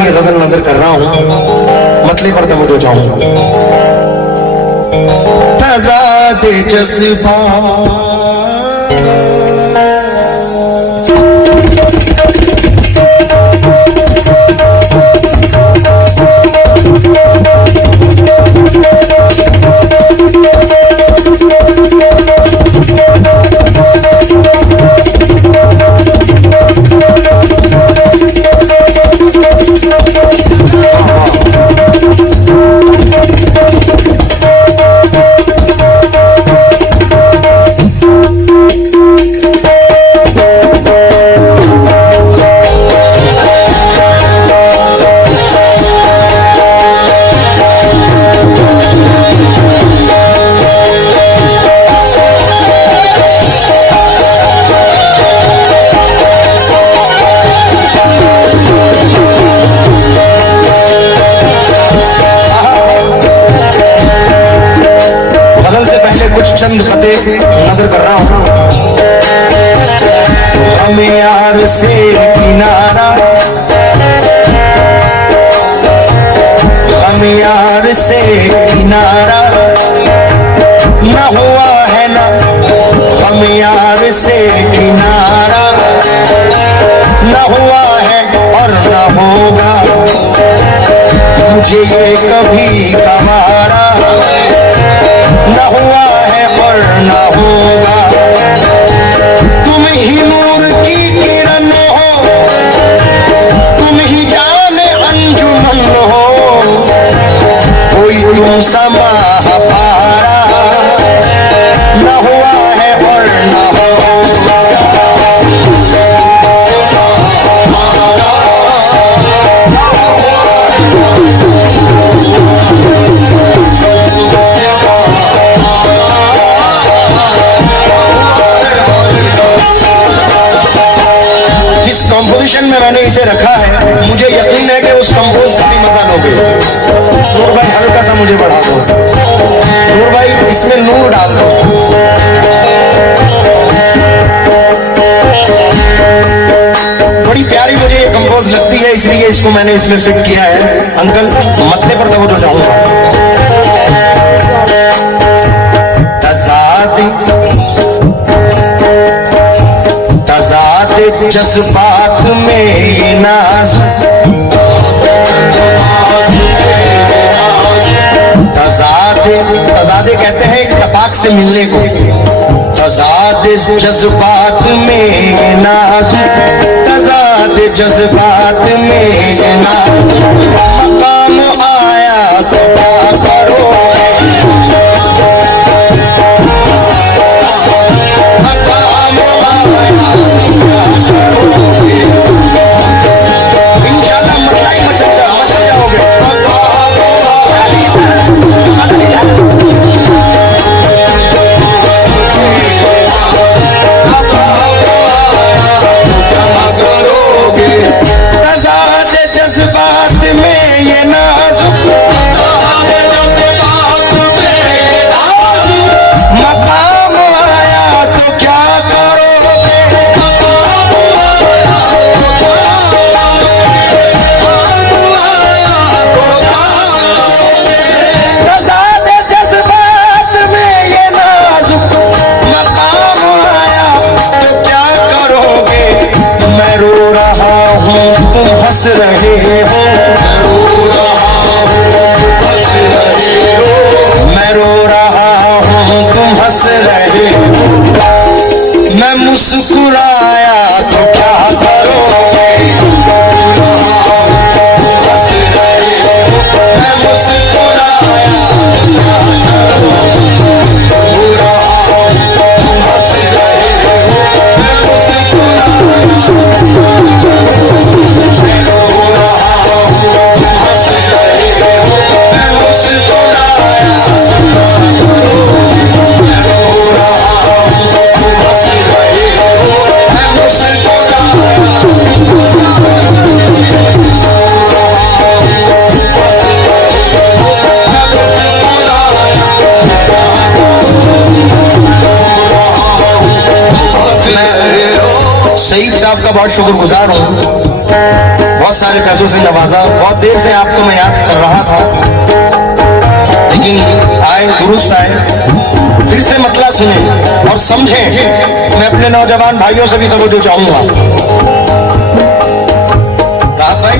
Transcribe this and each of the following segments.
ये गजल नजर कर रहा हूं, मतले पर तवज्जो चाहूंगा। तज़ाद जज्बा चंद पते नजर कर रहा हूं। हमें यार से किनारा, हमें यार से किनारा न हुआ है ना, हमें यार से किनारा न हुआ है और न होगा। मुझे ये कभी कमारा न हुआ है और न होगा। तुम ही नूर की किरण हो, तुम ही जाने अंजुमन हो, कोई तुम समा पारा न हुआ है और न होगा। कंपोजिशन में मैंने इसे रखा है, मुझे यकीन है कि उस कंपोज का भी मजा लोगे। नूर भाई हल्का सा मुझे बढ़ा दो, नूर भाई इसमें नूर डाल दो। बड़ी प्यारी मुझे ये कंपोज लगती है, इसलिए इसको मैंने इसमें फिट किया है। अंकल मतले पर तवज्जो चाहूंगा। जज्बात में नाज़ुक तज़ादे कहते हैं इत्तेफाक से मिलने को। तज़ादे जज्बात में नाज़ुक, तज़ादे जज्बात में नाज़ुक, मकाम आया तो क्या करो। जज्बात में ये नाजुक, मकाम आया तो क्या करोगे। तज़ाद जज्बात में ये नाजुक, मकाम आया तो क्या करोगे। मैं रो रहा हूँ तुम हंस रहे हो, मैं रो रहा हूँ तुम हंस रहे हो। मैं मुस्कुराया तो क्या करोगे। मैं मुस्कुराया सईद साहब का बहुत शुक्रगुजार हूँ, बहुत सारे पैसों से नवाजा। बहुत देर से आपको मैं याद कर रहा था, लेकिन आए दुरुस्त आए। फिर से मतला सुने और समझें। मैं अपने नौजवान भाइयों से भी तवज्जो चाहूंगा। राहत भाई,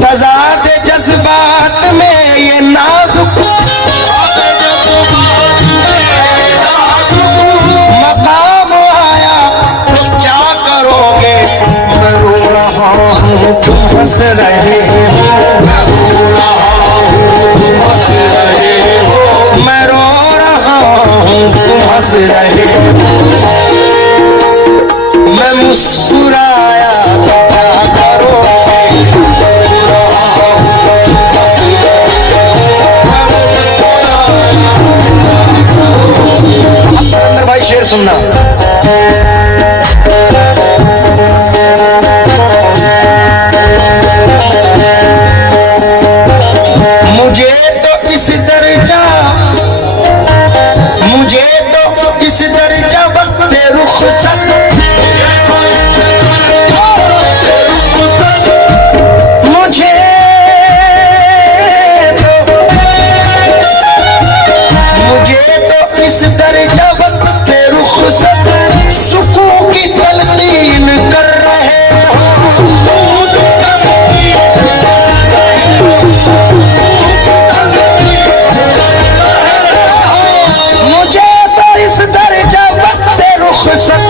तजाद जज्बात में ये नाजुक मकाम आया तो क्या करोगे? मैं रो रहा हूँ तुम हंस रहे हो, मैं रो रहा हूँ तुम हंस रहे हो, मैं रो रहा हूँ तुम हंस रहे हो, मैं मुस्कुराया तो क्या करोगे? अंदर भाई शेर सुनना। मुझे तो इस दर्जा वक्त रुखसत, मुझे तो इस दर्जा वक्त रुखसत सुकून की तलकीन कर रहे हो। मुझे तो इस दर्जा वक्त रुखसत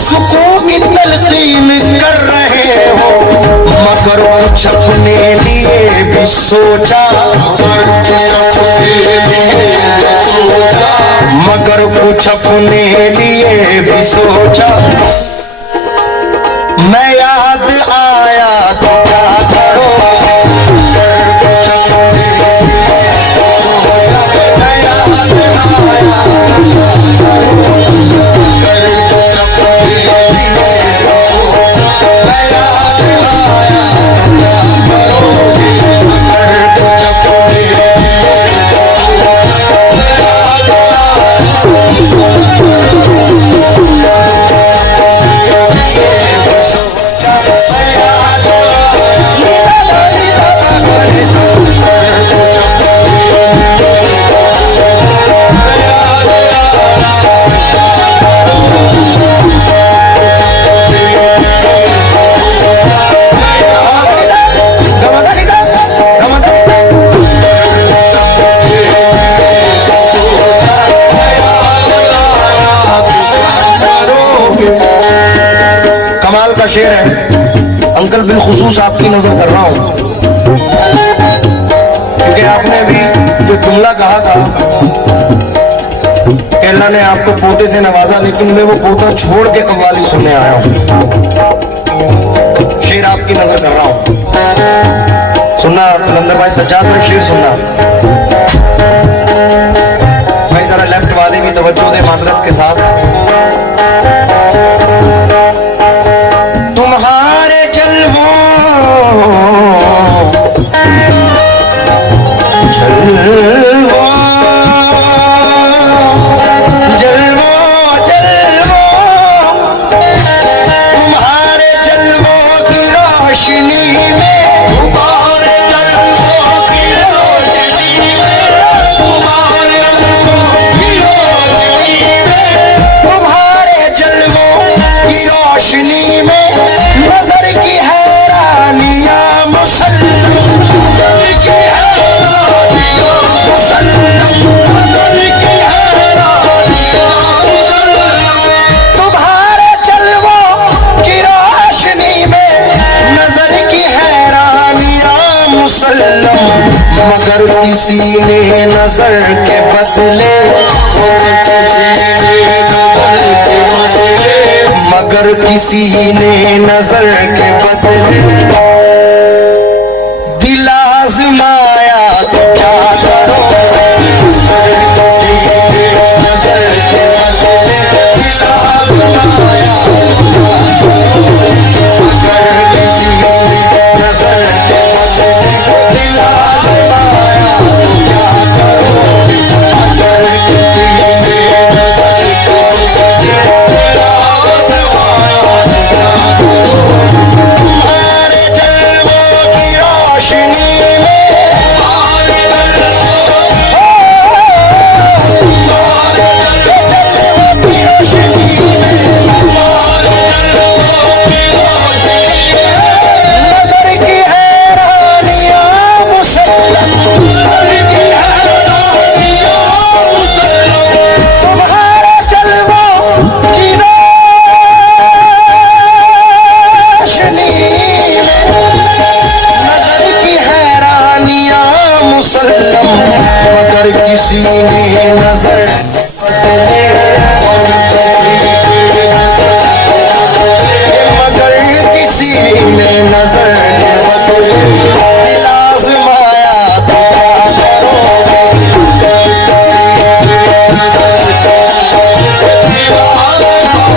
सुकून की तलकीन कर रहे हो, मगर कुछ अपने लिए भी सोचा, मगर कुछ अपने लिए भी सोचा। मैं याद आया तो क्या करो? मैं याद आया का शेर है। अंकल बिलखुसूस आपकी नजर कर रहा हूं, क्योंकि आपने भी जो जुमला कहा था कि अल्लाह ने आपको पोते से नवाजा, लेकिन मैं वो पोता छोड़ के कव्वाली सुनने आया हूं। शेर आपकी नजर कर रहा हूं, सुनना कलंदर भाई, सज्जाद भाई शेर सुनना। भाई जरा लेफ्ट वाले भी तवज्जो दे माजरत के साथ। तुम्हारे जलवों तुम्हारे जलवों की रोशनी में, तुम्हारे जलवों की रोशनी में, तुम्हारे जलवों की रोशनी में, तुम्हारे जलवों की रोशनी में नजर की हैरानियां मुसल्लम, नजर की हैरानियां मुसल्लम, नजर की हैरानियां मुसल्लम, तुम्हारे जलवों की रोशनी में नजर की हैरानियां मुसल्लम, मगर किसी ने नजर के बदले, मगर किसी ने नजर के बदले